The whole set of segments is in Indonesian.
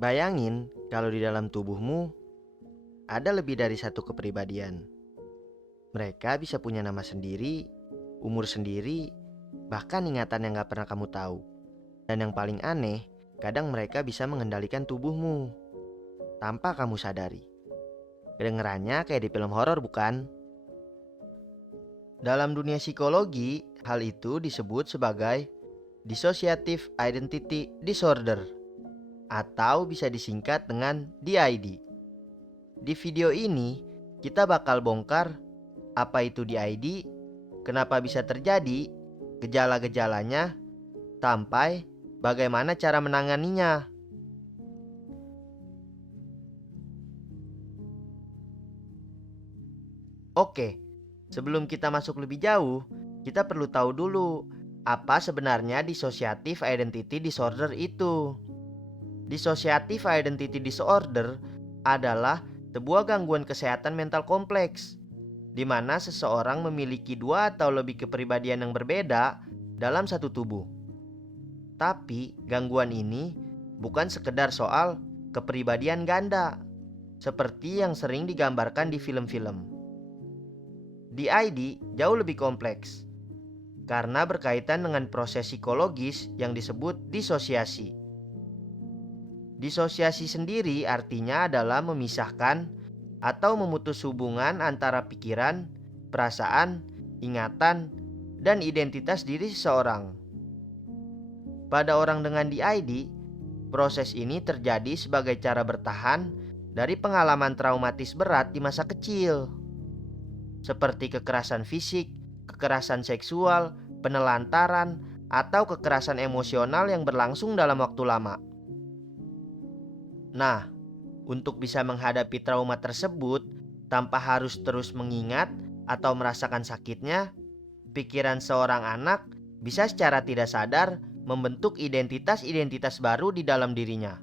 Bayangin kalau di dalam tubuhmu ada lebih dari satu kepribadian. Mereka bisa punya nama sendiri, umur sendiri, bahkan ingatan yang gak pernah kamu tahu. Dan yang paling aneh, kadang mereka bisa mengendalikan tubuhmu tanpa kamu sadari. Kedengerannya kayak di film horor bukan? Dalam dunia psikologi, hal itu disebut sebagai Dissociative Identity Disorder atau bisa disingkat dengan DID. Di video ini, kita bakal bongkar apa itu DID, kenapa bisa terjadi, gejala-gejalanya, sampai bagaimana cara menanganinya. Oke, sebelum kita masuk lebih jauh, kita perlu tahu dulu apa sebenarnya dissociative identity disorder itu. Dissociative identity disorder adalah sebuah gangguan kesehatan mental kompleks, di mana seseorang memiliki dua atau lebih kepribadian yang berbeda dalam satu tubuh. Tapi gangguan ini bukan sekedar soal kepribadian ganda, seperti yang sering digambarkan di film-film. DID jauh lebih kompleks, karena berkaitan dengan proses psikologis yang disebut disosiasi. Disosiasi sendiri artinya adalah memisahkan atau memutus hubungan antara pikiran, perasaan, ingatan, dan identitas diri seseorang. Pada orang dengan DID, proses ini terjadi sebagai cara bertahan dari pengalaman traumatis berat di masa kecil, seperti kekerasan fisik, kekerasan seksual, penelantaran, atau kekerasan emosional yang berlangsung dalam waktu lama. Nah, untuk bisa menghadapi trauma tersebut tanpa harus terus mengingat atau merasakan sakitnya, pikiran seorang anak bisa secara tidak sadar membentuk identitas-identitas baru di dalam dirinya.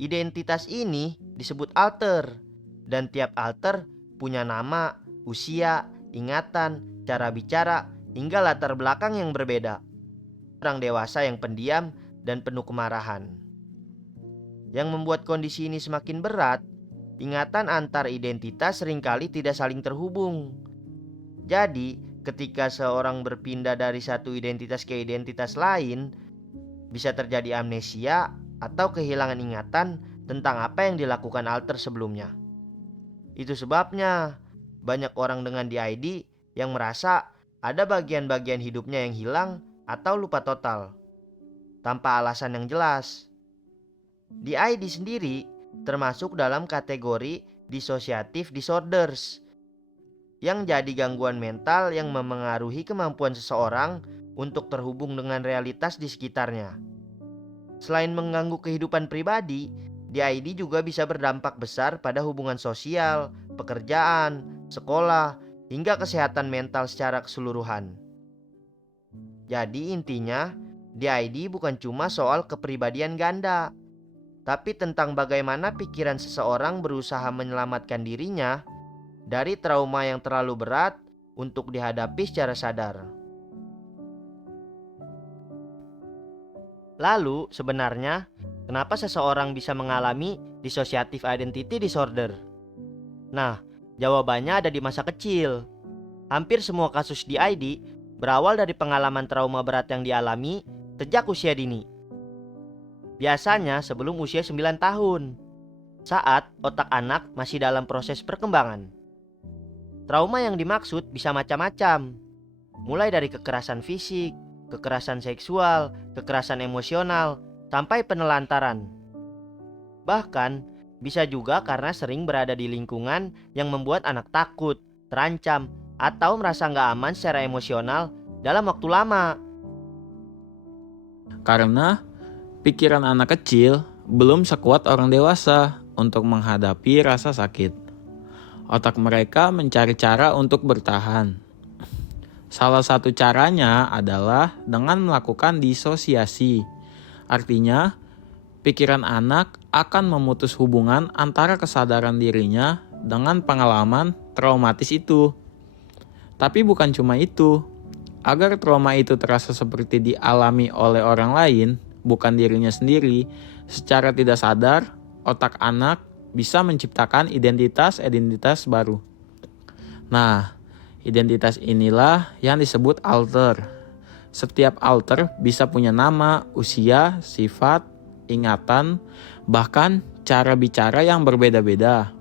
Identitas ini disebut alter, dan tiap alter punya nama, usia, ingatan, cara bicara, hingga latar belakang yang berbeda. Orang dewasa yang pendiam dan penuh kemarahan. Yang membuat kondisi ini semakin berat, ingatan antar identitas seringkali tidak saling terhubung. Jadi, ketika seorang berpindah dari satu identitas ke identitas lain, bisa terjadi amnesia atau kehilangan ingatan tentang apa yang dilakukan alter sebelumnya. Itu sebabnya banyak orang dengan DID yang merasa ada bagian-bagian hidupnya yang hilang atau lupa total, tanpa alasan yang jelas. DID sendiri termasuk dalam kategori dissociative disorders, yang jadi gangguan mental yang memengaruhi kemampuan seseorang untuk terhubung dengan realitas di sekitarnya. Selain mengganggu kehidupan pribadi, DID juga bisa berdampak besar pada hubungan sosial, pekerjaan, sekolah, hingga kesehatan mental secara keseluruhan. Jadi intinya, DID bukan cuma soal kepribadian ganda, tapi tentang bagaimana pikiran seseorang berusaha menyelamatkan dirinya dari trauma yang terlalu berat untuk dihadapi secara sadar. Lalu, sebenarnya, kenapa seseorang bisa mengalami dissociative identity disorder? Nah, jawabannya ada di masa kecil. Hampir semua kasus DID berawal dari pengalaman trauma berat yang dialami sejak usia dini. Biasanya sebelum usia 9 tahun, saat otak anak masih dalam proses perkembangan. Trauma yang dimaksud bisa macam-macam, mulai dari kekerasan fisik, kekerasan seksual, kekerasan emosional, sampai penelantaran. Bahkan, bisa juga karena sering berada di lingkungan yang membuat anak takut, terancam, atau merasa nggak aman secara emosional dalam waktu lama. Karena pikiran anak kecil belum sekuat orang dewasa untuk menghadapi rasa sakit. Otak mereka mencari cara untuk bertahan. Salah satu caranya adalah dengan melakukan disosiasi. Artinya, pikiran anak akan memutus hubungan antara kesadaran dirinya dengan pengalaman traumatis itu. Tapi bukan cuma itu. Agar trauma itu terasa seperti dialami oleh orang lain, bukan dirinya sendiri, secara tidak sadar, otak anak bisa menciptakan identitas baru. Nah, identitas inilah yang disebut alter. Setiap alter bisa punya nama, usia, sifat, ingatan, bahkan cara bicara yang berbeda-beda.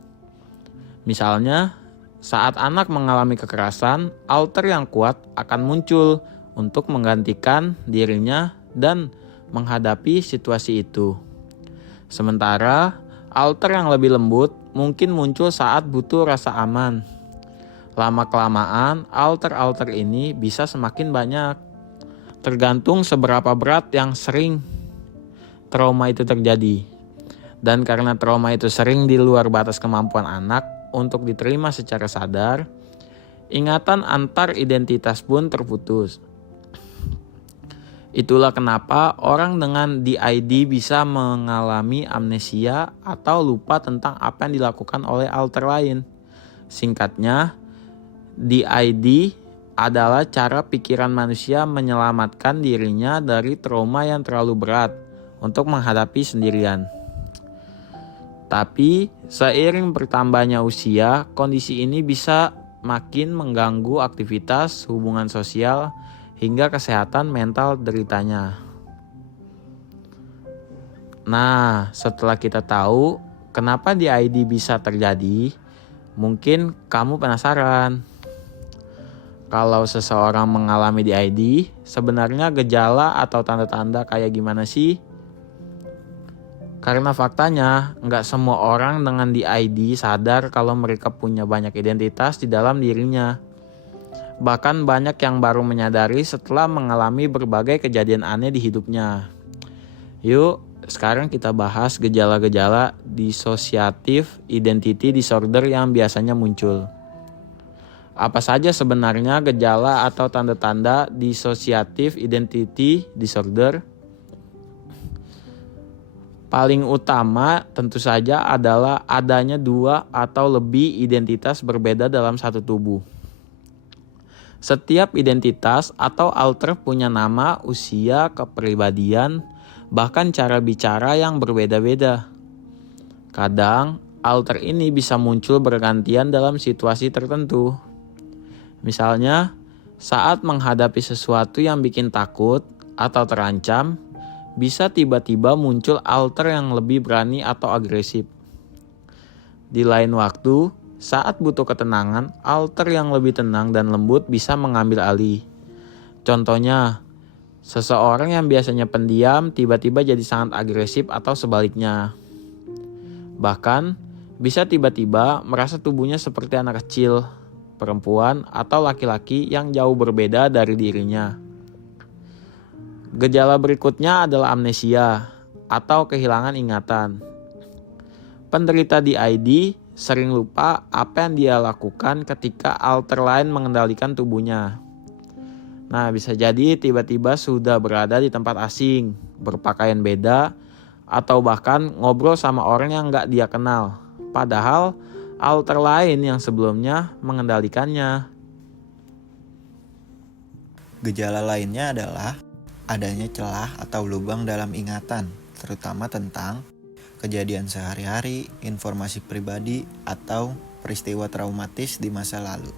Misalnya, saat anak mengalami kekerasan, alter yang kuat akan muncul untuk menggantikan dirinya dan menghadapi situasi itu. Sementara, alter yang lebih lembut mungkin muncul saat butuh rasa aman. Lama-kelamaan, alter-alter ini bisa semakin banyak. Tergantung seberapa berat yang sering trauma itu terjadi. Dan karena trauma itu sering di luar batas kemampuan anak untuk diterima secara sadar, ingatan antar identitas pun terputus. Itulah kenapa orang dengan DID bisa mengalami amnesia atau lupa tentang apa yang dilakukan oleh alter lain. Singkatnya, DID adalah cara pikiran manusia menyelamatkan dirinya dari trauma yang terlalu berat untuk menghadapi sendirian. Tapi seiring bertambahnya usia, kondisi ini bisa makin mengganggu aktivitas, hubungan sosial, hingga kesehatan mental deritanya. Nah, setelah kita tahu kenapa DID bisa terjadi, mungkin kamu penasaran. Kalau seseorang mengalami DID, sebenarnya gejala atau tanda-tanda kayak gimana sih? Karena faktanya, nggak semua orang dengan DID sadar kalau mereka punya banyak identitas di dalam dirinya. Bahkan banyak yang baru menyadari setelah mengalami berbagai kejadian aneh di hidupnya. Yuk, sekarang kita bahas gejala-gejala dissociative identity disorder yang biasanya muncul. Apa saja sebenarnya gejala atau tanda-tanda dissociative identity disorder? Paling utama tentu saja adalah adanya 2 atau lebih identitas berbeda dalam satu tubuh. Setiap identitas atau alter punya nama, usia, kepribadian, bahkan cara bicara yang berbeda-beda. Kadang, alter ini bisa muncul bergantian dalam situasi tertentu. Misalnya, saat menghadapi sesuatu yang bikin takut atau terancam, bisa tiba-tiba muncul alter yang lebih berani atau agresif. Di lain waktu, saat butuh ketenangan, alter yang lebih tenang dan lembut bisa mengambil alih. Contohnya, seseorang yang biasanya pendiam tiba-tiba jadi sangat agresif atau sebaliknya. Bahkan, bisa tiba-tiba merasa tubuhnya seperti anak kecil, perempuan, atau laki-laki yang jauh berbeda dari dirinya. Gejala berikutnya adalah amnesia atau kehilangan ingatan. Penderita DID sering lupa apa yang dia lakukan ketika alter lain mengendalikan tubuhnya. Nah, bisa jadi tiba-tiba sudah berada di tempat asing, berpakaian beda, atau bahkan ngobrol sama orang yang gak dia kenal. Padahal alter lain yang sebelumnya mengendalikannya. Gejala lainnya adalah adanya celah atau lubang dalam ingatan, terutama tentang kejadian sehari-hari, informasi pribadi, atau peristiwa traumatis di masa lalu.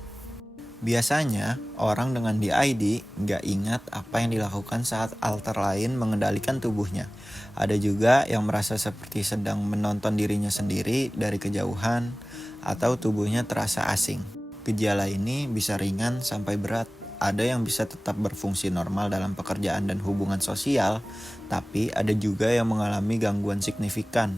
Biasanya, orang dengan DID nggak ingat apa yang dilakukan saat alter lain mengendalikan tubuhnya. Ada juga yang merasa seperti sedang menonton dirinya sendiri dari kejauhan, atau tubuhnya terasa asing. Gejala ini bisa ringan sampai berat. Ada yang bisa tetap berfungsi normal dalam pekerjaan dan hubungan sosial, tapi ada juga yang mengalami gangguan signifikan.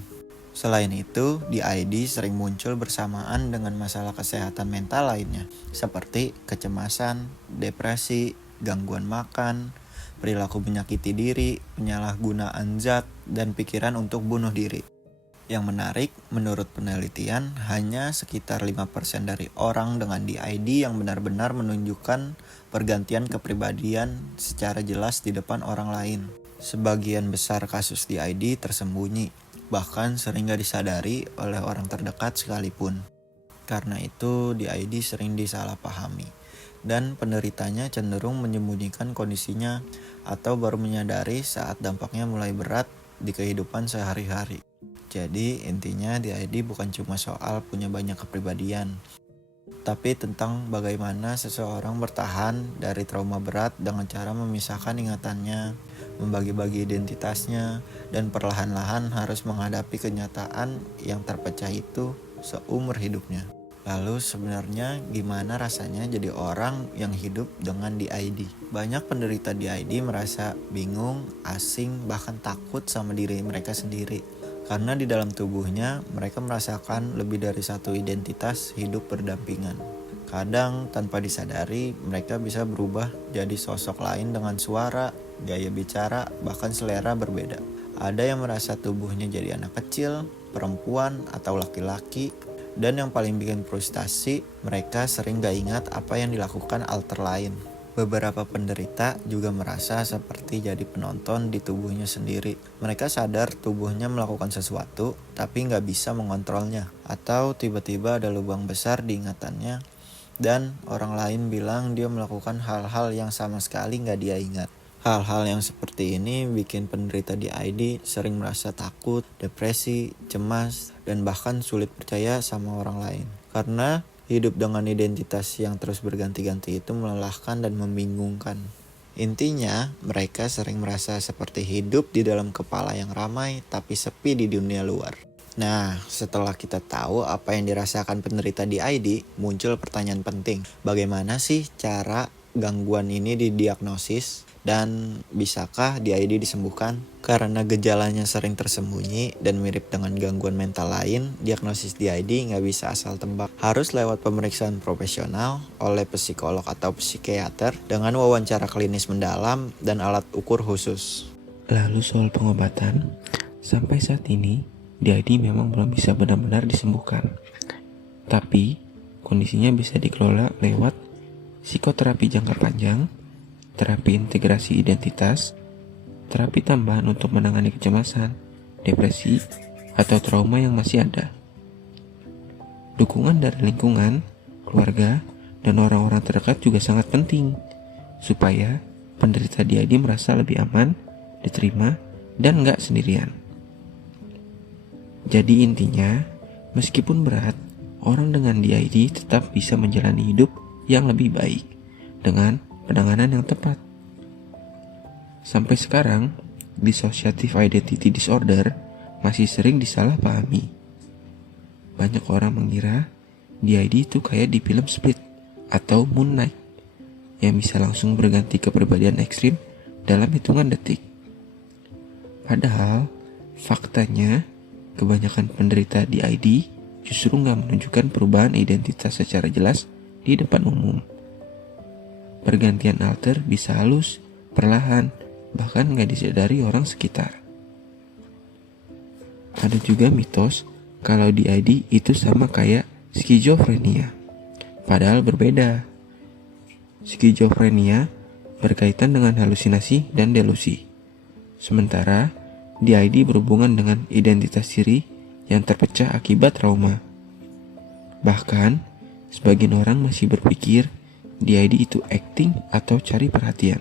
Selain itu, DID sering muncul bersamaan dengan masalah kesehatan mental lainnya, seperti kecemasan, depresi, gangguan makan, perilaku menyakiti diri, penyalahgunaan zat, dan pikiran untuk bunuh diri. Yang menarik, menurut penelitian, hanya sekitar 5% dari orang dengan DID yang benar-benar menunjukkan pergantian kepribadian secara jelas di depan orang lain. Sebagian besar kasus DID tersembunyi, bahkan sering gak disadari oleh orang terdekat sekalipun. Karena itu, DID sering disalahpahami. dan penderitanya cenderung menyembunyikan kondisinya atau baru menyadari saat dampaknya mulai berat di kehidupan sehari-hari. Jadi intinya DID bukan cuma soal punya banyak kepribadian, tapi tentang bagaimana seseorang bertahan dari trauma berat dengan cara memisahkan ingatannya, membagi-bagi identitasnya, dan perlahan-lahan harus menghadapi kenyataan yang terpecah itu seumur hidupnya. Lalu sebenarnya gimana rasanya jadi orang yang hidup dengan DID? Banyak penderita DID merasa bingung, asing, bahkan takut sama diri mereka sendiri. Karena di dalam tubuhnya mereka merasakan lebih dari satu identitas hidup berdampingan. Kadang tanpa disadari mereka bisa berubah jadi sosok lain dengan suara, gaya bicara, bahkan selera berbeda. Ada yang merasa tubuhnya jadi anak kecil, perempuan, atau laki-laki. Dan yang paling bikin frustasi, mereka sering gak ingat apa yang dilakukan alter lain. Beberapa penderita juga merasa seperti jadi penonton di tubuhnya sendiri. Mereka sadar tubuhnya melakukan sesuatu, tapi gak bisa mengontrolnya. Atau tiba-tiba ada lubang besar di ingatannya, dan orang lain bilang dia melakukan hal-hal yang sama sekali gak dia ingat. Hal-hal yang seperti ini bikin penderita DID sering merasa takut, depresi, cemas, dan bahkan sulit percaya sama orang lain. Karena hidup dengan identitas yang terus berganti-ganti itu melelahkan dan membingungkan. Intinya, mereka sering merasa seperti hidup di dalam kepala yang ramai tapi sepi di dunia luar. Nah, setelah kita tahu apa yang dirasakan penderita DID, muncul pertanyaan penting. Bagaimana sih cara gangguan ini didiagnosis? Dan bisakah DID disembuhkan? Karena gejalanya sering tersembunyi dan mirip dengan gangguan mental lain, diagnosis DID nggak bisa asal tebak. Harus lewat pemeriksaan profesional oleh psikolog atau psikiater dengan wawancara klinis mendalam dan alat ukur khusus. Lalu soal pengobatan, sampai saat ini DID memang belum bisa benar-benar disembuhkan. Tapi kondisinya bisa dikelola lewat psikoterapi jangka panjang, terapi integrasi identitas, terapi tambahan untuk menangani kecemasan, depresi, atau trauma yang masih ada. Dukungan dari lingkungan, keluarga, dan orang-orang terdekat juga sangat penting, supaya penderita DID merasa lebih aman, diterima, dan nggak sendirian. Jadi intinya, meskipun berat, orang dengan DID tetap bisa menjalani hidup yang lebih baik, dengan penanganan yang tepat. Sampai sekarang, dissociative identity disorder masih sering disalahpahami. Banyak orang mengira DID itu kayak di film Split atau Moon Knight yang bisa langsung berganti kepribadian ekstrim dalam hitungan detik. Padahal, faktanya kebanyakan penderita DID justru nggak menunjukkan perubahan identitas secara jelas di depan umum. Pergantian alter bisa halus, perlahan, bahkan nggak disadari orang sekitar. Ada juga mitos kalau DID itu sama kayak skizofrenia. Padahal berbeda. Skizofrenia berkaitan dengan halusinasi dan delusi. Sementara DID berhubungan dengan identitas diri yang terpecah akibat trauma. Bahkan, sebagian orang masih berpikir DID itu acting atau cari perhatian.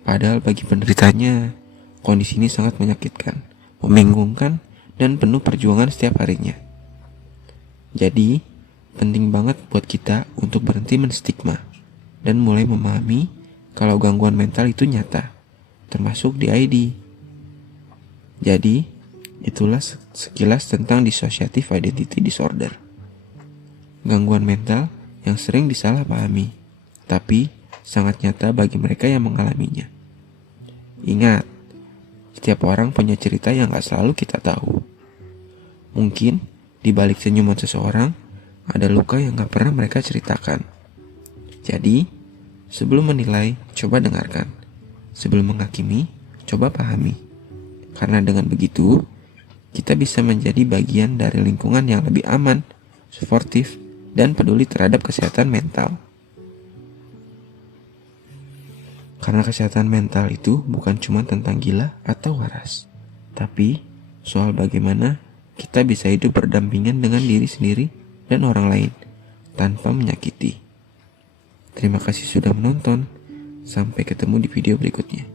Padahal bagi penderitanya, kondisi ini sangat menyakitkan, membingungkan, dan penuh perjuangan setiap harinya. Jadi, penting banget buat kita untuk berhenti menstigma dan mulai memahami kalau gangguan mental itu nyata, termasuk DID. Jadi, itulah sekilas tentang dissociative identity disorder. Gangguan mental yang sering disalahpahami, tapi sangat nyata bagi mereka yang mengalaminya. Ingat, setiap orang punya cerita yang gak selalu kita tahu. Mungkin di balik senyuman seseorang ada luka yang gak pernah mereka ceritakan. Jadi, sebelum menilai, coba dengarkan. Sebelum menghakimi, coba pahami. Karena dengan begitu, kita bisa menjadi bagian dari lingkungan yang lebih aman, suportif, dan peduli terhadap kesehatan mental. Karena kesehatan mental itu bukan cuma tentang gila atau waras, tapi soal bagaimana kita bisa hidup berdampingan dengan diri sendiri dan orang lain tanpa menyakiti. Terima kasih sudah menonton. Sampai ketemu di video berikutnya.